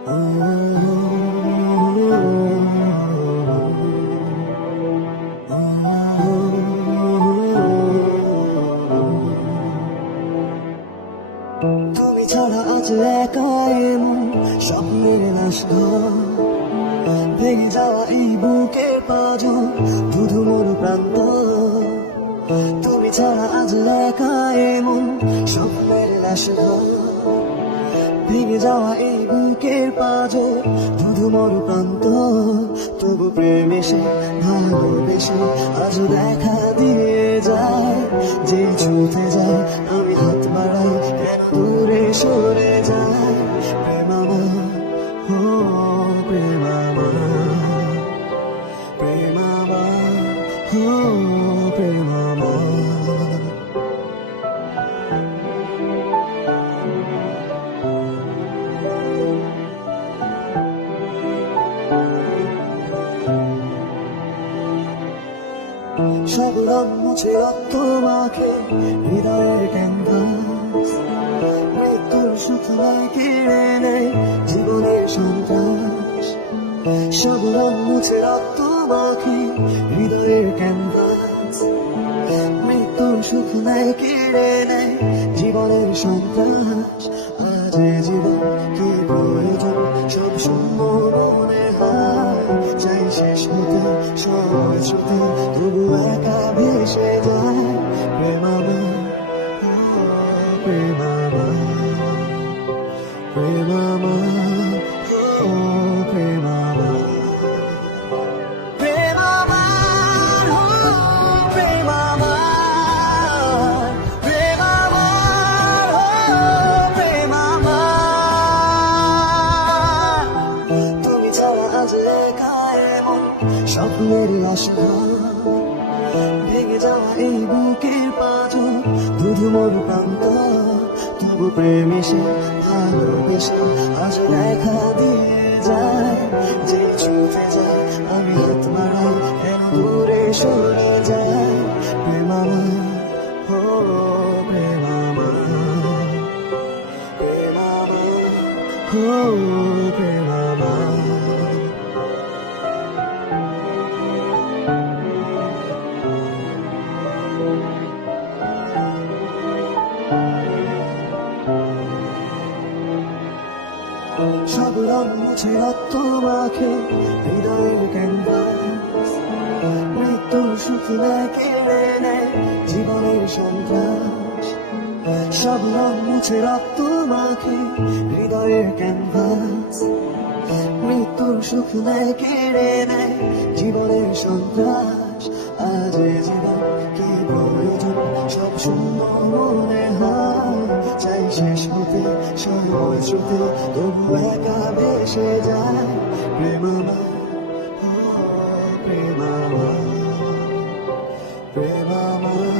তুমি ছাড়া আজ একা এমন স্বপ্নের নাশা ভেঙে বুকে পাজ ধুধু মন প্রান্ত। তুমি ছাড়া আজ একা এমন স্বপ্নের নাশা ভেঙে যাওয়া এই বুকের পাজে ধুধু মন প্রান্ত। তবু প্রেম এসে, ভালোবেসে, আজ দেখা দিয়ে যায় যে ছুটে যায় সব রং মুছে রক্ত মাখে হৃদয়ের ক্যানভাস মৃত্যুর সুখ কেড়ে নেয় জীবনের সন্ত্রাস। সব রং মুছে রক্ত মাখে হৃদয়ের ক্যানভাস মৃত্যুর সুখ নেয় কেড়ে নেয় জীবনের সন্ত্রাস। আজ জীবন কি ও প্রেমামা তুমি ছাড়া আজ একা এমন স্বপ্নের আশা ভেঙে যাওয়া এই বুকের পাঁচ ধুধু মরু প্রান্ত তবু প্রেম এসে ভালোবেসে আজ দেখা দিয়ে যায়। যে ছুটে যায়, আমি হাত মারাই কেন দূরে সরে যায়। প্রেমামা ও প্রেমামা প্রেমামা ও প্রেমামা সব রং মুছে রক্ত মাখে, হৃদয়ের ক্যানভাস মৃত্যুর সুখ কেড়ে নেয় জীবনের সন্ত্রাস। সব রং মুছে রক্ত মাখে, হৃদয়ের ক্যানভাস মৃত্যুর সুখ নেয় কেড়ে নেয় জীবনের সন্ত্রাস। আজ জীবন কি প্রয়োজন? সব শূন্য মনে হয়, চাই শেষ হতে। সময় শ্রুতি তবু একা ভেসে যায় প্রেম ও প্রেম প্রেমামা